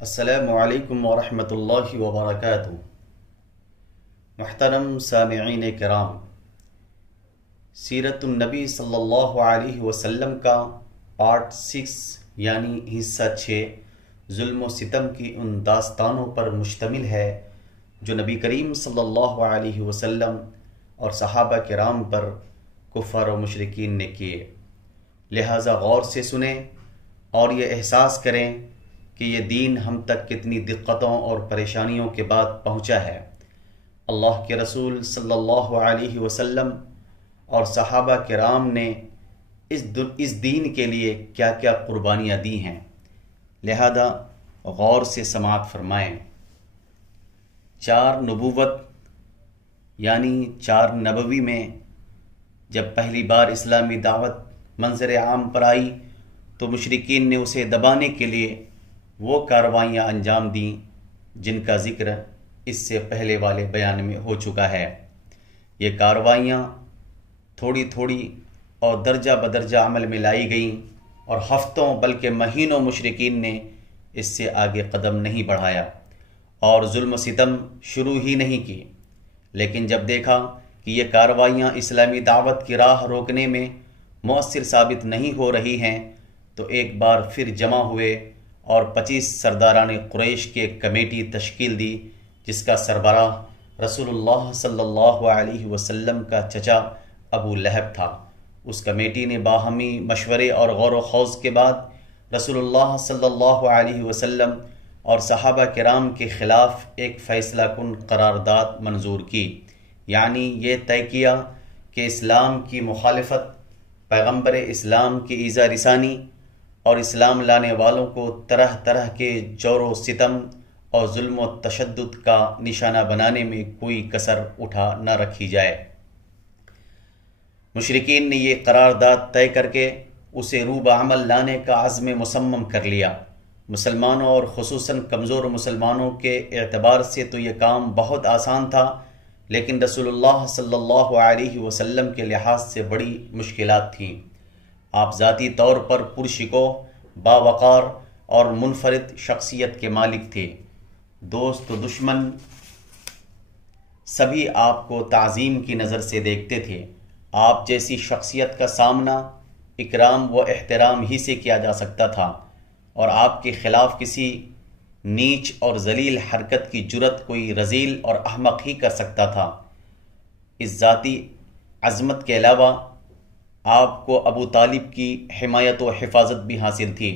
السلام علیکم ورحمۃ اللہ وبرکاتہ۔ محترم سامعین کرام، سیرت النبی صلی اللہ علیہ وسلم کا پارٹ 6 یعنی حصہ 6 ظلم و ستم کی ان داستانوں پر مشتمل ہے جو نبی کریم صلی اللہ علیہ وسلم اور صحابہ کرام پر کفار و مشرکین نے کیے۔ لہٰذا غور سے سنیں اور یہ احساس کریں کہ یہ دین ہم تک کتنی دقتوں اور پریشانیوں کے بعد پہنچا ہے۔ اللہ کے رسول صلی اللہ علیہ وسلم اور صحابہ کرام نے اس دین کے لیے کیا کیا قربانیاں دی ہیں، لہذا غور سے سماعت فرمائیں۔ 4 نبوت یعنی 4 نبوی میں جب پہلی بار اسلامی دعوت منظر عام پر آئی تو مشرکین نے اسے دبانے کے لیے وہ کارروائیاں انجام دیں جن کا ذکر اس سے پہلے والے بیان میں ہو چکا ہے۔ یہ کارروائیاں تھوڑی تھوڑی اور درجہ بدرجہ عمل میں لائی گئیں اور ہفتوں بلکہ مہینوں مشرکین نے اس سے آگے قدم نہیں بڑھایا اور ظلم و ستم شروع ہی نہیں کی۔ لیکن جب دیکھا کہ یہ کارروائیاں اسلامی دعوت کی راہ روکنے میں مؤثر ثابت نہیں ہو رہی ہیں تو ایک بار پھر جمع ہوئے اور 25 سرداران قریش کی ایک کمیٹی تشکیل دی جس کا سربراہ رسول اللہ صلی اللہ علیہ وسلم کا چچا ابو لہب تھا۔ اس کمیٹی نے باہمی مشورے اور غور و خوض کے بعد رسول اللہ صلی اللہ علیہ وسلم اور صحابہ کرام کے خلاف ایک فیصلہ کن قرارداد منظور کی، یعنی یہ طے کیا کہ اسلام کی مخالفت، پیغمبر اسلام کی ایذا رسانی اور اسلام لانے والوں کو طرح طرح کے جور و ستم اور ظلم و تشدد کا نشانہ بنانے میں کوئی کسر اٹھا نہ رکھی جائے۔ مشرکین نے یہ قرارداد طے کر کے اسے روب عمل لانے کا عزم مصمم کر لیا۔ مسلمانوں اور خصوصاً کمزور مسلمانوں کے اعتبار سے تو یہ کام بہت آسان تھا، لیکن رسول اللہ صلی اللہ علیہ وسلم کے لحاظ سے بڑی مشکلات تھیں۔ آپ ذاتی طور پر پرشکوہ، باوقار اور منفرد شخصیت کے مالک تھے۔ دوست و دشمن سبھی آپ کو تعظیم کی نظر سے دیکھتے تھے۔ آپ جیسی شخصیت کا سامنا اکرام و احترام ہی سے کیا جا سکتا تھا اور آپ کے خلاف کسی نیچ اور ذلیل حرکت کی جرت کوئی رذیل اور احمق ہی کر سکتا تھا۔ اس ذاتی عظمت کے علاوہ آپ کو ابو طالب کی حمایت و حفاظت بھی حاصل تھی،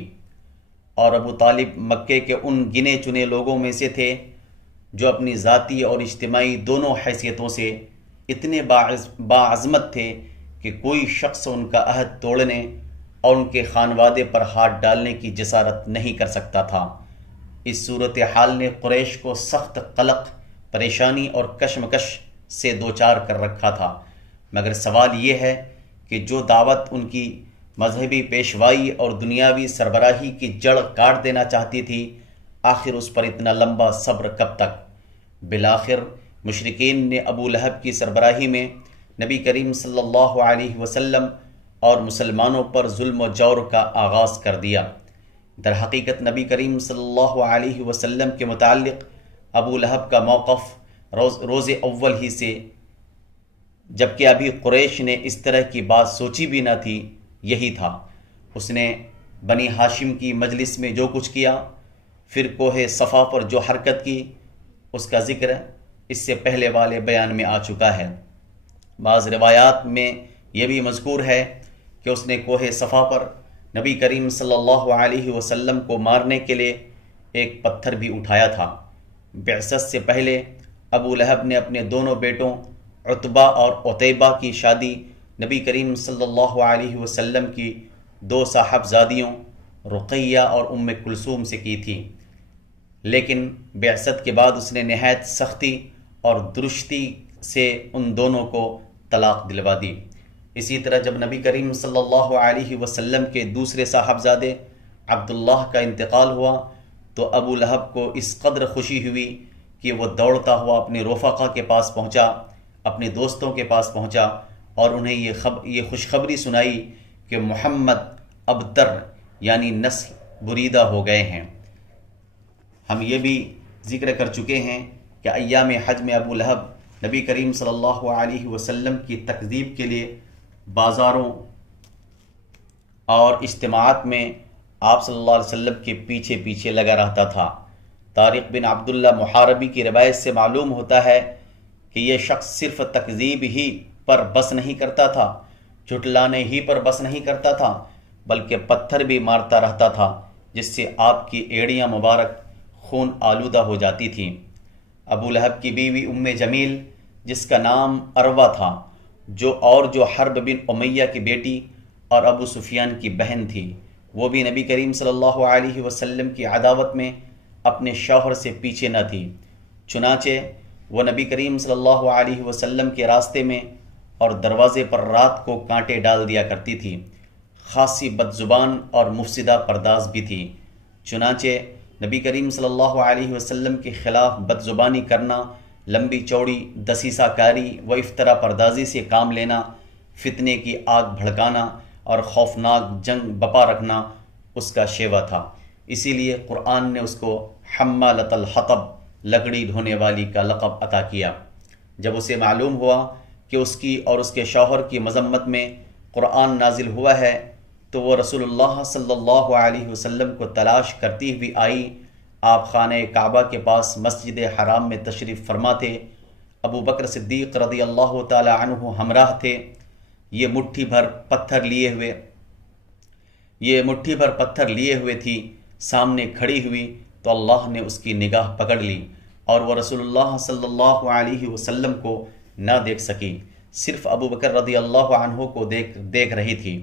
اور ابو طالب مکے کے ان گنے چنے لوگوں میں سے تھے جو اپنی ذاتی اور اجتماعی دونوں حیثیتوں سے اتنے باعظمت تھے کہ کوئی شخص ان کا عہد توڑنے اور ان کے خانوادے پر ہاتھ ڈالنے کی جسارت نہیں کر سکتا تھا۔ اس صورتحال نے قریش کو سخت قلق، پریشانی اور کشمکش سے دوچار کر رکھا تھا، مگر سوال یہ ہے کہ جو دعوت ان کی مذہبی پیشوائی اور دنیاوی سربراہی کی جڑ کاٹ دینا چاہتی تھی، آخر اس پر اتنا لمبا صبر کب تک؟ بالآخر مشرکین نے ابو لہب کی سربراہی میں نبی کریم صلی اللہ علیہ وسلم اور مسلمانوں پر ظلم و جور کا آغاز کر دیا۔ در حقیقت نبی کریم صلی اللہ علیہ وسلم کے متعلق ابو لہب کا موقف روز اول ہی سے، جبکہ ابھی قریش نے اس طرح کی بات سوچی بھی نہ تھی، یہی تھا۔ اس نے بنی ہاشم کی مجلس میں جو کچھ کیا، پھر کوہ صفا پر جو حرکت کی، اس کا ذکر اس سے پہلے والے بیان میں آ چکا ہے۔ بعض روایات میں یہ بھی مذکور ہے کہ اس نے کوہ صفا پر نبی کریم صلی اللہ علیہ وسلم کو مارنے کے لیے ایک پتھر بھی اٹھایا تھا۔ بعثت سے پہلے ابو لہب نے اپنے دونوں بیٹوں عتبہ اور عتیبہ کی شادی نبی کریم صلی اللہ علیہ وسلم کی 2 صاحبزادیوں رقیہ اور ام کلثوم سے کی تھی، لیکن بعثت کے بعد اس نے نہایت سختی اور درستی سے ان دونوں کو طلاق دلوا دی۔ اسی طرح جب نبی کریم صلی اللہ علیہ وسلم کے دوسرے صاحبزادے عبداللہ کا انتقال ہوا تو ابو لہب کو اس قدر خوشی ہوئی کہ وہ دوڑتا ہوا اپنے رفقا کے پاس پہنچا، اپنے دوستوں کے پاس پہنچا اور انہیں یہ خوشخبری سنائی کہ محمد ابتر یعنی نسل بریدہ ہو گئے ہیں۔ ہم یہ بھی ذکر کر چکے ہیں کہ ایام حج میں ابو لہب نبی کریم صلی اللہ علیہ وسلم کی تکذیب کے لیے بازاروں اور اجتماعات میں آپ صلی اللہ علیہ وسلم کے پیچھے پیچھے لگا رہتا تھا۔ طارق بن عبداللہ محاربی کی روایت سے معلوم ہوتا ہے کہ یہ شخص صرف تکذیب ہی پر بس نہیں کرتا تھا، جھٹلانے ہی پر بس نہیں کرتا تھا، بلکہ پتھر بھی مارتا رہتا تھا، جس سے آپ کی ایڑیاں مبارک خون آلودہ ہو جاتی تھیں۔ ابو لہب کی بیوی ام جمیل، جس کا نام عروہ تھا، جو حرب بن امیہ کی بیٹی اور ابو سفیان کی بہن تھی، وہ بھی نبی کریم صلی اللہ علیہ وسلم کی عداوت میں اپنے شوہر سے پیچھے نہ تھی، چنانچہ وہ نبی کریم صلی اللہ علیہ وسلم کے راستے میں اور دروازے پر رات کو کانٹے ڈال دیا کرتی تھی۔ خاصی بد زبان اور مفسدہ پرداز بھی تھی، چنانچہ نبی کریم صلی اللہ علیہ وسلم کے خلاف بد زبانی کرنا، لمبی چوڑی دسیسہ کاری و افطرا پردازی سے کام لینا، فتنے کی آگ بھڑکانا اور خوفناک جنگ بپا رکھنا اس کا شیوا تھا۔ اسی لیے قرآن نے اس کو حمالۃ الحطب، لکڑی ڈھونے والی کا لقب عطا کیا۔ جب اسے معلوم ہوا کہ اس کی اور اس کے شوہر کی مذمت میں قرآن نازل ہوا ہے تو وہ رسول اللہ صلی اللہ علیہ وسلم کو تلاش کرتی ہوئی آئی۔ آپ خانہ کعبہ کے پاس مسجد حرام میں تشریف فرما تھے، ابو بکر صدیق رضی اللہ تعالی عنہ ہمراہ تھے۔ یہ مٹھی بھر پتھر لیے ہوئے تھی، سامنے کھڑی ہوئی تو اللہ نے اس کی نگاہ پکڑ لی اور وہ رسول اللہ صلی اللہ علیہ وسلم کو نہ دیکھ سکی، صرف ابو بکر رضی اللہ عنہ کو دیکھ رہی تھی۔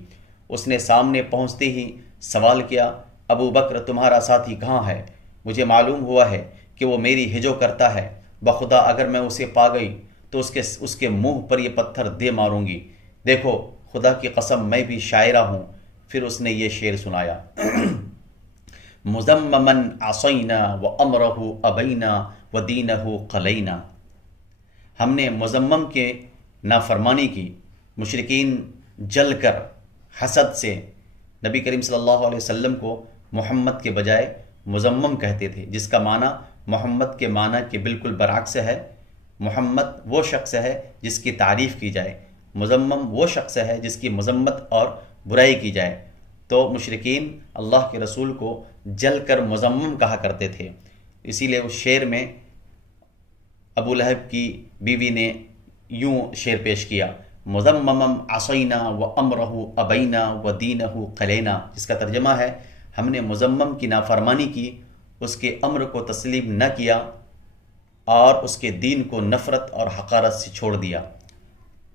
اس نے سامنے پہنچتے ہی سوال کیا، ابو بکر تمہارا ساتھی کہاں ہے؟ مجھے معلوم ہوا ہے کہ وہ میری ہجو کرتا ہے، بخدا اگر میں اسے پا گئی تو اس کے منہ پر یہ پتھر دے ماروں گی، دیکھو خدا کی قسم میں بھی شاعرہ ہوں۔ پھر اس نے یہ شعر سنایا، مذمما عصینا وامرہ ابینا ودینہ قلینا۔ ہم نے مذمم کے نافرمانی کی، مشرکین جل کر حسد سے نبی کریم صلی اللہ علیہ وسلم کو محمد کے بجائے مذمم کہتے تھے، جس کا معنی محمد کے معنی کے بالکل برعکس ہے۔ محمد وہ شخص ہے جس کی تعریف کی جائے، مذمم وہ شخص ہے جس کی مذمت اور برائی کی جائے۔ تو مشرکین اللہ کے رسول کو جل کر مذمم کہا کرتے تھے، اسی لیے اس شعر میں ابو لہب کی بیوی نے یوں شعر پیش کیا، مذممم عصینا وامرہ ابینا ودینہ قلینا، جس کا ترجمہ ہے ہم نے مذمم کی نافرمانی کی، اس کے امر کو تسلیم نہ کیا اور اس کے دین کو نفرت اور حقارت سے چھوڑ دیا۔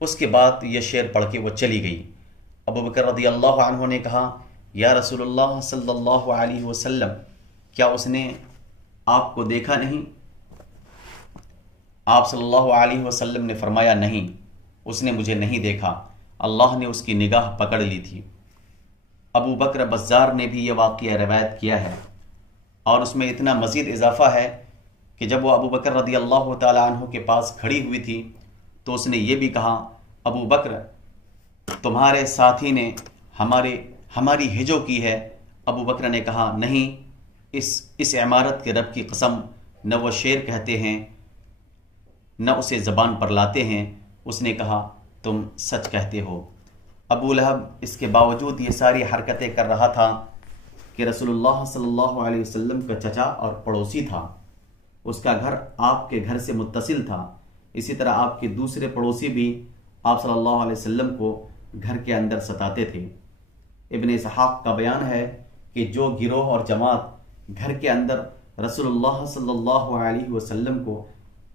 اس کے بعد یہ شعر پڑھ کے وہ چلی گئی۔ ابو بکر رضی اللہ عنہ نے کہا، یا رسول اللہ صلی اللہ علیہ وسلم، کیا اس نے آپ کو دیکھا نہیں؟ آپ صلی اللہ علیہ وسلم نے فرمایا، نہیں، اس نے مجھے نہیں دیکھا، اللہ نے اس کی نگاہ پکڑ لی تھی۔ ابو بکر بزار نے بھی یہ واقعہ روایت کیا ہے، اور اس میں اتنا مزید اضافہ ہے کہ جب وہ ابو بکر رضی اللہ تعالی عنہ کے پاس کھڑی ہوئی تھی تو اس نے یہ بھی کہا، ابو بکر تمہارے ساتھی نے ہماری ہجو کی ہے۔ ابو بکر نے کہا، نہیں، اس عمارت کے رب کی قسم، نہ وہ شعر کہتے ہیں نہ اسے زبان پر لاتے ہیں۔ اس نے کہا، تم سچ کہتے ہو۔ ابو لہب اس کے باوجود یہ ساری حرکتیں کر رہا تھا کہ رسول اللہ صلی اللہ علیہ وسلم کا چچا اور پڑوسی تھا، اس کا گھر آپ کے گھر سے متصل تھا، اسی طرح آپ کے دوسرے پڑوسی بھی آپ صلی اللہ علیہ وسلم کو گھر کے اندر ستاتے تھے۔ ابن اسحاق کا بیان ہے کہ جو گروہ اور جماعت گھر کے اندر رسول اللہ صلی اللہ علیہ وسلم کو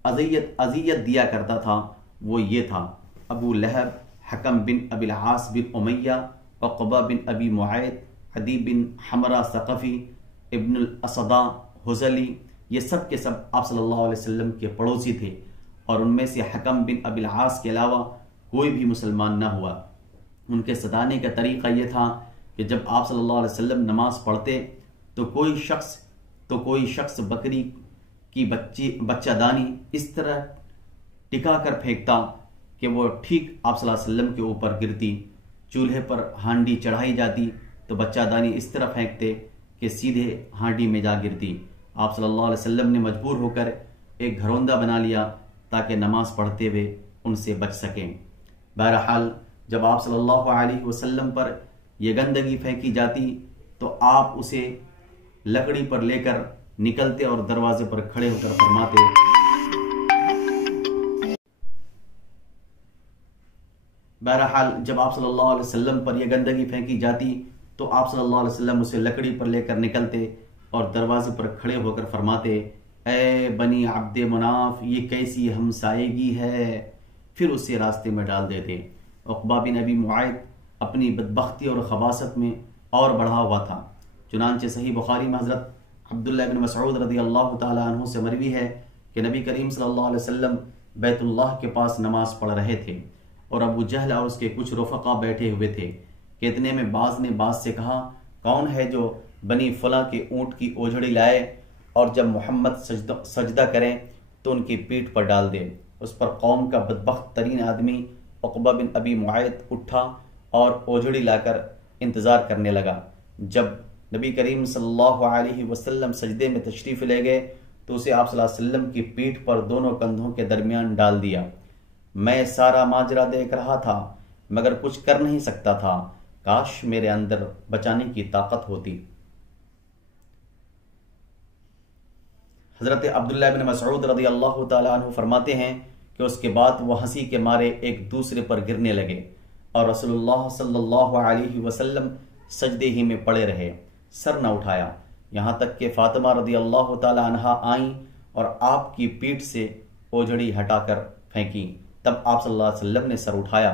اذیت دیا کرتا تھا وہ یہ تھا، ابو لہب، حکم بن ابی العاص بن امیہ، عقبہ بن ابی معیط، عدی بن حمرہ ثقفی، ابن الاسدہ حزلی، یہ سب کے سب آپ صلی اللہ علیہ وسلم کے پڑوسی تھے، اور ان میں سے حکم بن ابی العاص کے علاوہ کوئی بھی مسلمان نہ ہوا۔ ان کے ستانے کا طریقہ یہ تھا کہ جب آپ صلی اللہ علیہ وسلم نماز پڑھتے تو کوئی شخص بکری کی بچہ دانی اس طرح ٹکا کر پھینکتا کہ وہ ٹھیک آپ صلی اللہ علیہ وسلم کے اوپر گرتی، چولہے پر ہانڈی چڑھائی جاتی تو بچہ دانی اس طرح پھینکتے کہ سیدھے ہانڈی میں جا گرتی، آپ صلی اللہ علیہ وسلم نے مجبور ہو کر ایک گھروندہ بنا لیا تاکہ نماز پڑھتے ہوئے ان سے بچ سکیں۔ بہرحال جب آپ صلی اللہ علیہ وسلم پر یہ گندگی پھینکی جاتی تو آپ اسے لکڑی پر لے کر نکلتے اور دروازے پر کھڑے ہو کر فرماتے جب آپ صلی اللہ علیہ وسلم پر یہ گندگی پھینکی جاتی تو آپ صلی اللہ علیہ وسلم اسے لکڑی پر لے کر نکلتے اور دروازے پر کھڑے ہو کر فرماتے، اے بنی عبد مناف، یہ کیسی ہمسائیگی ہے، پھر اسے راستے میں ڈال دیتے۔ عقبہ بن ابی معیط اپنی بدبختی اور خباثت میں اور بڑھا ہوا تھا، چنانچہ صحیح بخاری میں حضرت عبداللہ بن مسعود رضی اللہ تعالی عنہ سے مروی ہے کہ نبی کریم صلی اللہ علیہ وسلم بیت اللہ کے پاس نماز پڑھ رہے تھے اور ابو جہل اور اس کے کچھ رفقا بیٹھے ہوئے تھے کہ اتنے میں باز نے باز سے کہا، کون ہے جو بنی فلاں کے اونٹ کی اوجھڑی لائے اور جب محمد سجدہ کریں تو ان کی پیٹھ پر ڈال دے۔ اس پر قوم کا بدبخت ترین آدمی عقبہ بن ابی معیط اٹھا اور اوجھڑی لا کر انتظار کرنے لگا۔ جب نبی کریم صلی اللہ علیہ وسلم سجدے میں تشریف لے گئے تو اسے آپ صلی اللہ علیہ وسلم کی پیٹھ پر دونوں کندھوں کے درمیان ڈال دیا۔ میں سارا ماجرا دیکھ رہا تھا مگر کچھ کر نہیں سکتا تھا، کاش میرے اندر بچانے کی طاقت ہوتی۔ حضرت عبداللہ بن مسعود رضی اللہ تعالی عنہ فرماتے ہیں کہ اس کے بعد وہ ہنسی کے مارے ایک دوسرے پر گرنے لگے اور رسول اللہ صلی اللہ علیہ وسلم سجدے ہی میں پڑے رہے، سر نہ اٹھایا، یہاں تک کہ فاطمہ رضی اللہ تعالی عنہا آئیں اور آپ کی پیٹھ سے اوجھڑی ہٹا کر پھینکی۔ تب آپ صلی اللہ علیہ وسلم نے سر اٹھایا،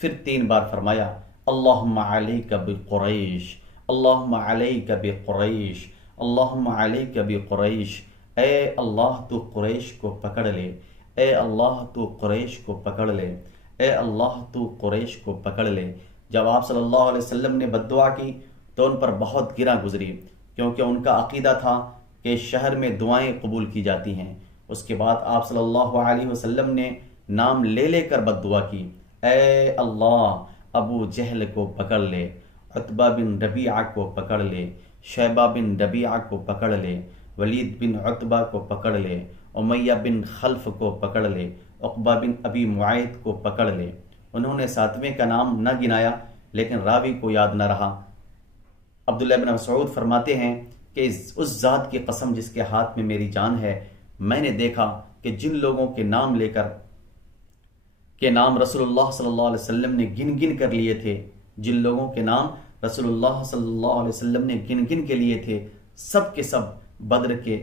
پھر 3 بار فرمایا، اللہم علیک بقریش، اللہم علیک بقریش، اللہم علیک بقریش، اے اللہ تو قریش کو پکڑ لے، اے اللہ تو قریش کو پکڑ لے، اے اللہ تو قریش کو پکڑ لے۔ جب آپ صلی اللہ علیہ وسلم نے بد دعا کی تو ان پر بہت گراں گزری، کیونکہ ان کا عقیدہ تھا کہ شہر میں دعائیں قبول کی جاتی ہیں۔ اس کے بعد آپ صلی اللہ علیہ وسلم نے نام لے لے کر بد دعا کی، اے اللہ ابو جہل کو پکڑ لے، عتبہ بن ربیعہ کو پکڑ لے، شیبہ بن ربیعہ کو پکڑ لے، ولید بن عتبہ کو پکڑ لے، امیہ بن خلف کو پکڑ لے، عقبہ بن ابی معیط کو پکڑ لے۔ انہوں نے 7ویں کا نام نہ گنایا لیکن راوی کو یاد نہ رہا۔ عبداللہ بن مسعود فرماتے ہیں کہ اس ذات کی قسم جس کے ہاتھ میں میری جان ہے، میں نے دیکھا کہ جن لوگوں کے نام لے کر کے نام رسول اللہ صلی اللہ علیہ وسلم نے گن گن کر لیے تھے، جن لوگوں کے نام رسول اللہ صلی اللہ علیہ وسلم نے گن گن کے لیے تھے، سب کے سب بدر کے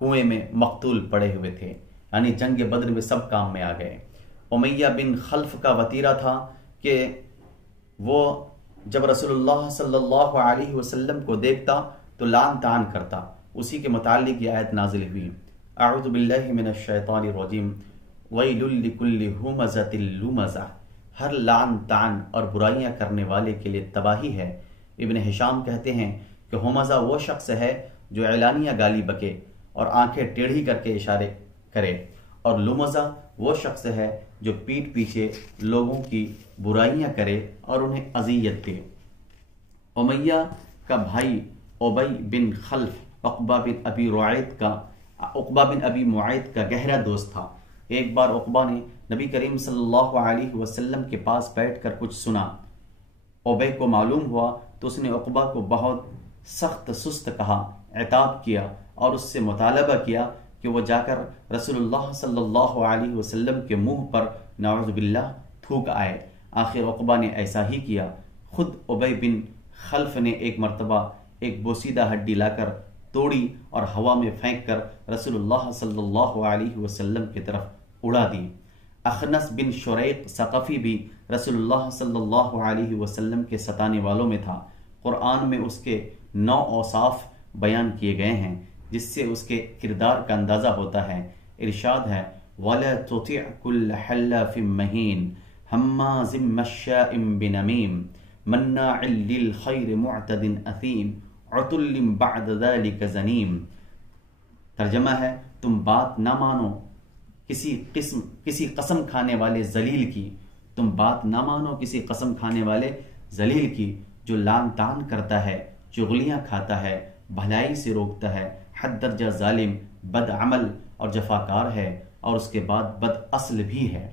کنویں میں مقتول پڑے ہوئے تھے، یعنی جنگ بدر میں سب کام میں آ گئے۔ امیہ بن خلف کا وتیرہ تھا کہ وہ جب رسول اللہ صلی اللہ علیہ وسلم کو دیکھتا تو لعن طعن کرتا، اسی کے متعلق یہ آیت نازل ہوئی، اعوذ باللہ من الشیطان الرجیم ویل لکل ہمزۃ لمزہ، ہر لعن طعن اور برائیاں کرنے والے کے لیے تباہی ہے۔ ابن ہشام کہتے ہیں کہ ہمزہ وہ شخص ہے جو اعلانیہ گالی بکے اور آنکھیں ٹیڑھی کر کے اشارے کرے، اور لمزہ وہ شخص ہے جو پیٹھ پیچھے لوگوں کی برائیاں کرے اور انہیں اذیت دے۔ امیہ کا بھائی ابی بن خلف عقبہ بن ابی معیط کا گہرا دوست تھا۔ ایک بار عقبہ نے نبی کریم صلی اللہ علیہ وسلم کے پاس بیٹھ کر کچھ سنا، ابی کو معلوم ہوا تو اس نے عقبہ کو بہت سخت سست کہا، عتاب کیا اور اس سے مطالبہ کیا کہ وہ جا کر رسول اللہ صلی اللہ علیہ وسلم کے منہ پر نعوذ باللہ تھوک آئے۔ آخر عقبہ نے ایسا ہی کیا۔ خود ابی بن خلف نے ایک مرتبہ ایک بوسیدہ ہڈی لا کر توڑی اور ہوا میں پھینک کر رسول اللہ صلی اللہ علیہ وسلم کی طرف اڑا دی۔ اخنس بن شریق ثقفی بھی رسول اللہ صلی اللہ علیہ وسلم کے ستانے والوں میں تھا۔ قرآن میں اس کے 9 اوصاف بیان کیے گئے ہیں جس سے اس کے کردار کا اندازہ ہوتا ہے۔ ارشاد ہے، وَلَا تُطِعْ كُلَّ حَلَّافٍ مَّهِينٍ هَمَّازٍ مَّشَّاءٍ بِنَمِيمٍ مَّنَّاعٍ لِّلْخَيْرِ مُعْتَدٍ أَثِيمٍ عُتُلٍّ بَعْدَ ذَلِكَ زَنِيمٍ۔ ترجمہ ہے، تم بات نہ مانو کسی قسم کھانے والے ذلیل کی، تم بات نہ مانو کسی قسم کھانے والے ذلیل کی جو لعن طعن کرتا ہے، چغلیاں کھاتا ہے، بھلائی سے روکتا ہے، حد درجہ ظالم، بد عمل اور جفاکار ہے، اور اس کے بعد بد اصل بھی ہے۔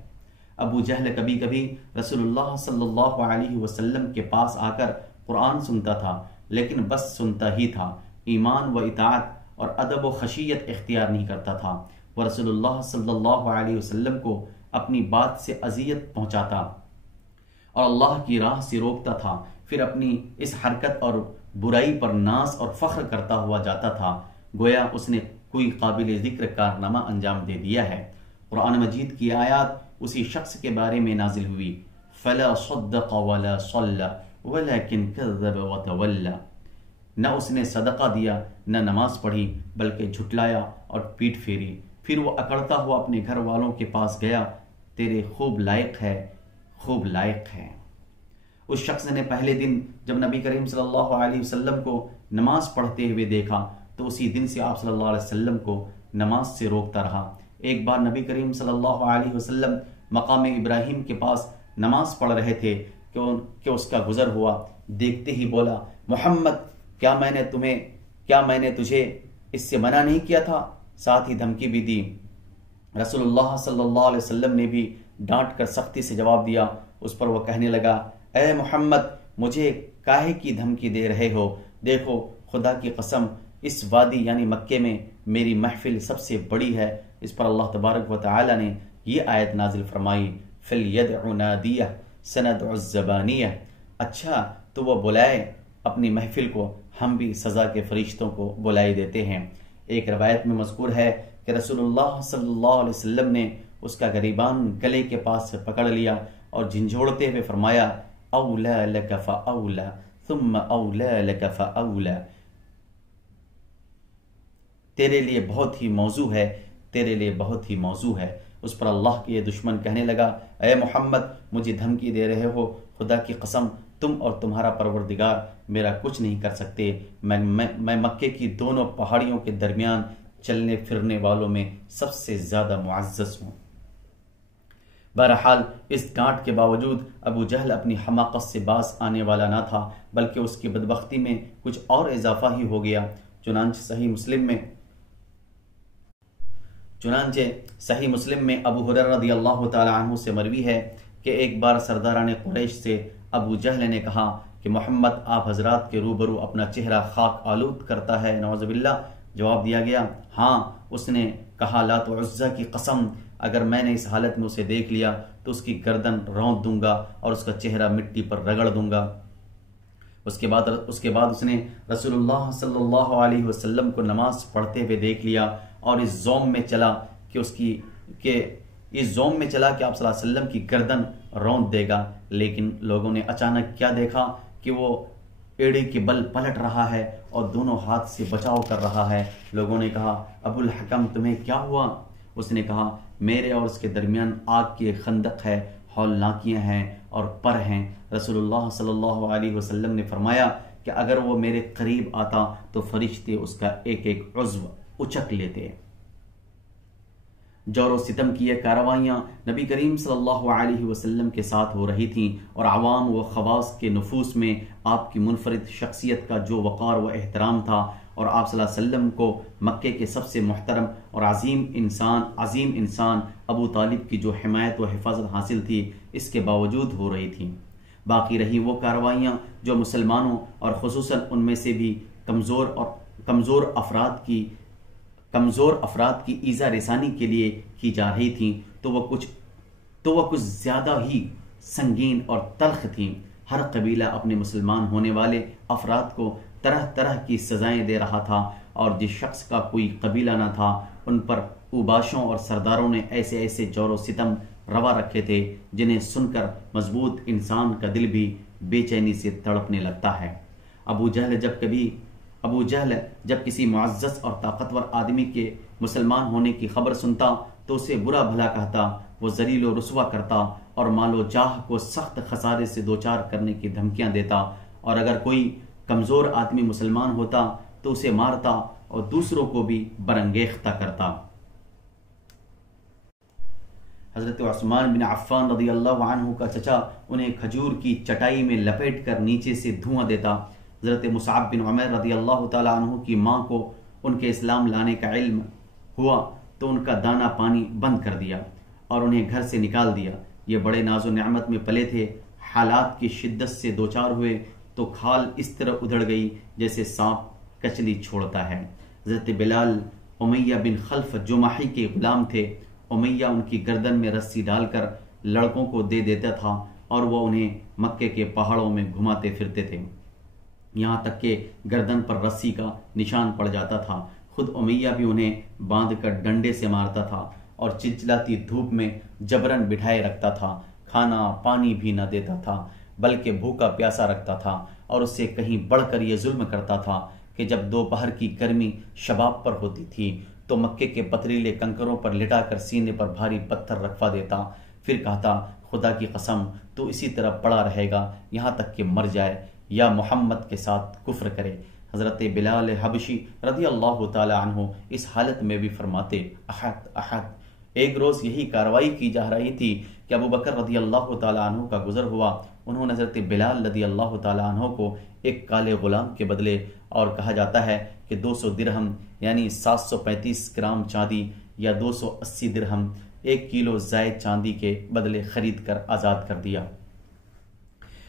ابو جہل کبھی کبھی رسول اللہ صلی اللہ علیہ وسلم کے پاس آ کر قرآن سنتا تھا، لیکن بس سنتا ہی تھا، ایمان و اطاعت اور ادب و خشیت اختیار نہیں کرتا تھا۔ وہ رسول اللہ صلی اللہ علیہ وسلم کو اپنی بات سے اذیت پہنچاتا اور اللہ کی راہ سے روکتا تھا، پھر اپنی اس حرکت اور برائی پر ناز اور فخر کرتا ہوا جاتا تھا، گویا اس نے کوئی قابل ذکر کارنامہ انجام دے دیا ہے۔ قرآن مجید کی آیات اسی شخص کے بارے میں نازل ہوئی، فلا صدق ولا صلى ولكن كذب وتولى، نہ اس نے صدقہ دیا نہ نماز پڑھی بلکہ جھٹلایا اور پیٹ پھیری، پھر وہ اکڑتا ہوا اپنے گھر والوں کے پاس گیا، تیرے خوب لائق ہے، خوب لائق ہے۔ اس شخص نے پہلے دن جب نبی کریم صلی اللہ علیہ وسلم کو نماز پڑھتے ہوئے دیکھا تو اسی دن سے آپ صلی اللہ علیہ وسلم کو نماز سے روکتا رہا۔ ایک بار نبی کریم صلی اللہ علیہ وسلم مقام ابراہیم کے پاس نماز پڑھ رہے تھے کہ اس کا گزر ہوا، دیکھتے ہی بولا، محمد کیا میں نے تجھے اس سے منع نہیں کیا تھا؟ ساتھ ہی دھمکی بھی دی۔ رسول اللہ صلی اللہ علیہ وسلم نے بھی ڈانٹ کر سختی سے جواب دیا۔ اس پر وہ کہنے لگا، اے محمد مجھے کاہے کی دھمکی دے رہے ہو؟ دیکھو خدا کی قسم اس وادی یعنی مکے میں میری محفل سب سے بڑی ہے۔ اس پر اللہ تبارک و تعالی نے یہ آیت نازل فرمائی، فَلْيَدْعُ نَادِيَهُ سَنَدْعُ الزَّبَانِيَةَ، اچھا تو وہ بلائے اپنی محفل کو، ہم بھی سزا کے فرشتوں کو بلائی دیتے ہیں۔ ایک روایت میں مذکور ہے کہ رسول اللہ صلی اللہ علیہ وسلم نے اس کا گریبان گلے کے پاس سے پکڑ لیا اور جھنجھوڑتے ہوئے فرمایا، اولا لک فاولا ثم اولا لک فاولا، تیرے لیے بہت ہی موزوں ہے، تیرے لیے بہت ہی موزوں ہے۔ اس پر اللہ کے یہ دشمن کہنے لگا، اے محمد مجھے دھمکی دے رہے ہو؟ خدا کی قسم تم اور تمہارا پروردگار میرا کچھ نہیں کر سکتے، میں مکے کی دونوں پہاڑیوں کے درمیان چلنے پھرنے والوں میں سب سے زیادہ معزز ہوں۔ بہرحال اس ڈانٹ کے باوجود ابو جہل اپنی حماقت سے باز آنے والا نہ تھا، بلکہ اس کی بدبختی میں کچھ اور اضافہ ہی ہو گیا۔ چنانچہ صحیح مسلم میں ابو ہریرہ رضی اللہ تعالی عنہ سے مروی ہے کہ ایک بار سرداران قریش سے ابو جہل نے کہا کہ محمد آپ حضرات کے روبرو اپنا چہرہ خاک آلود کرتا ہے، نعوذ باللہ۔ جواب دیا گیا، ہاں۔ اس نے کہا، لات و عزا کی قسم اگر میں نے اس حالت میں اسے دیکھ لیا تو اس کی گردن رونت دوں گا اور اس کا چہرہ مٹی پر رگڑ دوں گا۔ اس کے بعد اس نے رسول اللہ صلی اللہ علیہ وسلم کو نماز پڑھتے ہوئے دیکھ لیا اور اس زوم میں چلا کہ آپ صلی اللہ علیہ وسلم کی گردن رونت دے گا، لیکن لوگوں نے اچانک کیا دیکھا کہ وہ ایڑے کے بل پلٹ رہا ہے اور دونوں ہاتھ سے بچاؤ کر رہا ہے۔ لوگوں نے کہا، ابو الحکم تمہیں کیا ہوا؟ اس نے کہا، میرے اور اس کے درمیان آگ کی ایک خندق ہے، ہولناکیاں ہیں اور پر ہیں۔ رسول اللہ صلی اللہ علیہ وسلم نے فرمایا کہ اگر وہ میرے قریب آتا تو فرشتے اس کا ایک ایک عضو اچک لیتے۔ جور و ستم کی یہ کارروائیاں نبی کریم صلی اللہ علیہ وسلم کے ساتھ ہو رہی تھیں، اور عوام و خواص کے نفوس میں آپ کی منفرد شخصیت کا جو وقار و احترام تھا، اور آپ صلی اللہ علیہ وسلم کو مکے کے سب سے محترم اور عظیم انسان ابو طالب کی جو حمایت و حفاظت حاصل تھی، اس کے باوجود ہو رہی تھیں۔ باقی رہی وہ کارروائیاں جو مسلمانوں اور خصوصاً ان میں سے بھی کمزور افراد کی ایذا رسانی کے لیے کی جا رہی تھیں، تو وہ کچھ زیادہ ہی سنگین اور تلخ تھیں۔ ہر قبیلہ اپنے مسلمان ہونے والے افراد کو طرح طرح کی سزائیں دے رہا تھا، اور جس شخص کا کوئی قبیلہ نہ تھا ان پر اوباشوں اور سرداروں نے ایسے جور و ستم روا رکھے تھے جنہیں سن کر مضبوط انسان کا دل بھی بے چینی سے تڑپنے لگتا ہے۔ ابو جہل جب کسی معزز اور طاقتور آدمی کے مسلمان ہونے کی خبر سنتا تو اسے برا بھلا کہتا، وہ ذلیل و رسوا کرتا اور مال و جاہ کو سخت خسارے سے دوچار کرنے کی دھمکیاں دیتا، اور اگر کوئی کمزور آدمی مسلمان ہوتا تو اسے مارتا اور دوسروں کو بھی برانگیختہ کرتا۔ حضرت عثمان بن عفان رضی اللہ عنہ کا چچا انہیں کھجور کی چٹائی میں لپیٹ کر نیچے سے دھواں دیتا۔ حضرت مصعب بن عمیر رضی اللہ تعالی عنہ کی ماں کو ان کے اسلام لانے کا علم ہوا تو ان کا دانا پانی بند کر دیا اور انہیں گھر سے نکال دیا۔ یہ بڑے ناز و نعمت میں پلے تھے، حالات کی شدت سے دوچار ہوئے تو کھال اس طرح ادھڑ گئی جیسے سانپ کچلی چھوڑتا ہے۔ حضرت بلال امیہ بن خلف جماحی کے غلام تھے۔ امیہ ان کی گردن میں رسی ڈال کر لڑکوں کو دے دیتا تھا اور وہ انہیں مکے کے پہاڑوں میں گھماتے پھرتے تھے، یہاں تک کہ گردن پر رسی کا نشان پڑ جاتا تھا۔ خود امیہ بھی انہیں باندھ کر ڈنڈے سے مارتا تھا اور چلچلاتی دھوپ میں جبرن بٹھائے رکھتا تھا۔ کھانا پانی بھی نہ دیتا تھا بلکہ بھوکا پیاسا رکھتا تھا، اور اس سے کہیں بڑھ کر یہ ظلم کرتا تھا کہ جب دوپہر کی گرمی شباب پر ہوتی تھی تو مکے کے پتریلے کنکروں پر لٹا کر سینے پر بھاری پتھر رکھوا دیتا، پھر کہتا خدا کی قسم تو اسی طرح پڑا رہے گا یہاں تک کہ مر جائے یا محمد کے ساتھ کفر کرے۔ حضرت بلال حبشی رضی اللہ تعالی عنہ اس حالت میں بھی فرماتے احد احد۔ ایک روز یہی کارروائی کی جا رہی تھی کہ ابو بکر رضی اللہ تعالی عنہ کا گزر ہوا۔ انہوں نے حضرت بلال رضی اللہ تعالی عنہ کو ایک کالے غلام کے بدلے، اور کہا جاتا ہے کہ 200 درہم یعنی 735 گرام چاندی یا 280 درہم 1 کلو زائد چاندی کے بدلے خرید کر آزاد کر دیا۔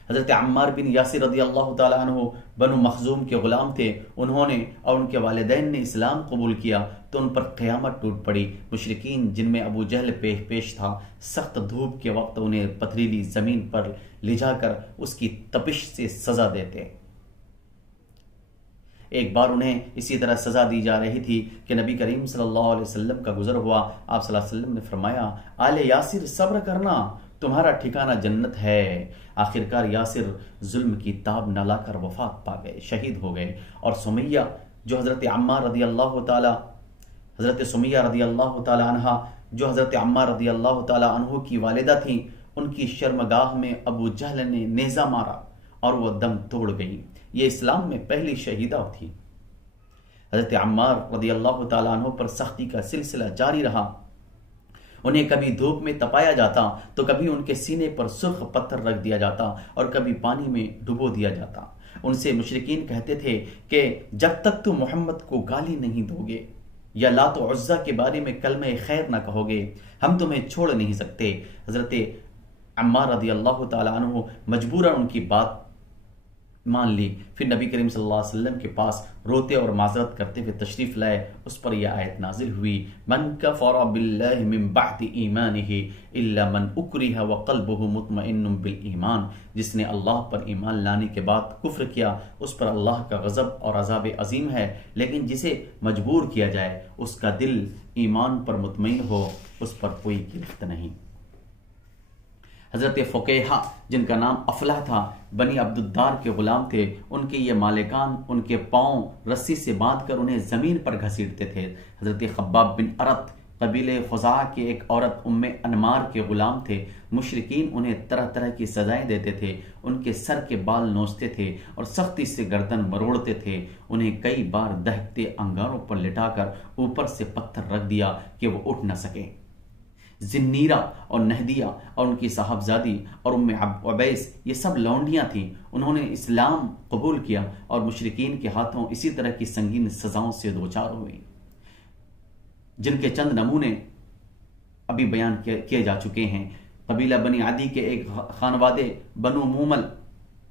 حضرت عمار بن یاسر رضی اللہ تعالیٰ عنہ بنو مخزوم کے غلام تھے۔ انہوں نے اور ان کے والدین نے اسلام قبول کیا تو ان پر قیامت ٹوٹ پڑی۔ مشرکین جن میں ابو جہل پیش تھا، سخت دھوپ کے وقت انہیں پتھریلی زمین پر لے جا کر اس کی تپش سے سزا دیتے۔ ایک بار انہیں اسی طرح سزا دی جا رہی تھی کہ نبی کریم صلی اللہ علیہ وسلم کا گزر ہوا۔ آپ صلی اللہ علیہ وسلم نے فرمایا آل یاسر صبر کرنا، تمہارا ٹھکانہ جنت ہے۔ آخرکار یاسر ظلم کی تاب نہ لا کر وفات پا گئے، شہید ہو گئے، اور سمیہ جو حضرت عمار رضی اللہ تعالی عنہ جو حضرت عمار رضی اللہ تعالی عنہ کی والدہ تھیں، ان کی شرمگاہ میں ابو جہل نے نیزہ مارا اور وہ دم توڑ گئی۔ یہ اسلام میں پہلی شہیدہ تھی۔ حضرت عمار رضی اللہ تعالی عنہ پر سختی کا سلسلہ جاری رہا۔ انہیں کبھی دھوپ میں تپایا جاتا تو کبھی ان کے سینے پر سرخ پتھر رکھ دیا جاتا اور کبھی پانی میں ڈبو دیا جاتا۔ ان سے مشرکین کہتے تھے کہ جب تک تو محمد کو گالی نہیں دو گے یا لات و عزا کے بارے میں کلمہ خیر نہ کہو گے، ہم تمہیں چھوڑ نہیں سکتے۔ حضرت عمار رضی اللہ تعالی عنہ مجبوراً ان کی بات مان لی، پھر نبی کریم صلی اللہ علیہ وسلم کے پاس روتے اور معذرت کرتے ہوئے تشریف لائے۔ اس پر یہ آیت نازل ہوئی من کفر باللہ من بعد ایمانہ الا من اکرہ وقلبہ مطمئن بالایمان، جس نے اللہ پر ایمان لانے کے بعد کفر کیا اس پر اللہ کا غضب اور عذاب عظیم ہے، لیکن جسے مجبور کیا جائے اس کا دل ایمان پر مطمئن ہو اس پر کوئی گرفت نہیں۔ حضرت فقیہہ جن کا نام افلاح تھا، بنی عبدالدار کے غلام تھے۔ ان کے یہ مالکان ان کے پاؤں رسی سے باندھ کر انہیں زمین پر گھسیٹتے تھے۔ حضرت خباب بن ارت قبیلے خزاعہ کے ایک عورت ام انمار کے غلام تھے۔ مشرکین انہیں طرح طرح کی سزائیں دیتے تھے، ان کے سر کے بال نوچتے تھے اور سختی سے گردن مروڑتے تھے۔ انہیں کئی بار دہکتے انگاروں پر لٹا کر اوپر سے پتھر رکھ دیا کہ وہ اٹھ نہ سکے۔ زنیرہ اور نہدیہ اور ان کی صاحبزادی اور ام عبیس یہ سب لونڈیاں تھیں۔ انہوں نے اسلام قبول کیا اور مشرکین کے ہاتھوں اسی طرح کی سنگین سزاؤں سے دوچار ہوئی، جن کے چند نمونے ابھی بیان کیے جا چکے ہیں۔ قبیلہ بنی عدی کے ایک خانوادے بنو مومل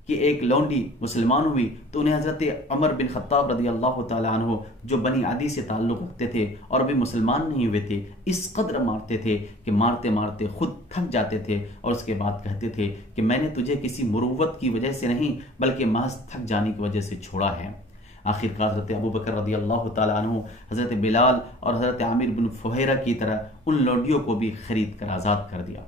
کی ایک لونڈی مسلمان ہوئی تو انہیں حضرت عمر بن خطاب رضی اللہ تعالی عنہ جو بنی عدی سے تعلق رکھتے تھے اور ابھی مسلمان نہیں ہوئے تھے، اس قدر مارتے تھے کہ مارتے مارتے خود تھک جاتے تھے اور اس کے بعد کہتے تھے کہ میں نے تجھے کسی مروت کی وجہ سے نہیں بلکہ محض تھک جانے کی وجہ سے چھوڑا ہے۔ آخرکار حضرت ابو بکر رضی اللہ تعالی عنہ حضرت بلال اور حضرت عامر بن فہیرہ کی طرح ان لونڈیوں کو بھی خرید کر آزاد کر دیا۔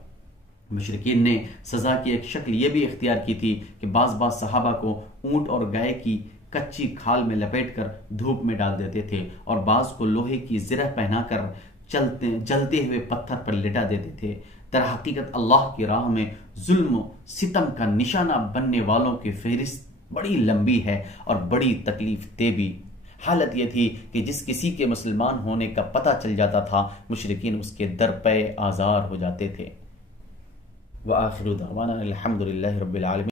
مشرکین نے سزا کی ایک شکل یہ بھی اختیار کی تھی کہ بعض صحابہ کو اونٹ اور گائے کی کچی کھال میں لپیٹ کر دھوپ میں ڈال دیتے تھے اور بعض کو لوہے کی زرہ پہنا کر جلتے ہوئے پتھر پر لٹا دیتے تھے۔ در حقیقت اللہ کی راہ میں ظلم و ستم کا نشانہ بننے والوں کی فہرست بڑی لمبی ہے اور بڑی تکلیف دہ بھی۔ حالت یہ تھی کہ جس کسی کے مسلمان ہونے کا پتہ چل جاتا تھا مشرکین اس کے در پہ آزار ہو جاتے تھے۔ وآخر دعوانا الحمد للہ رب العالمین۔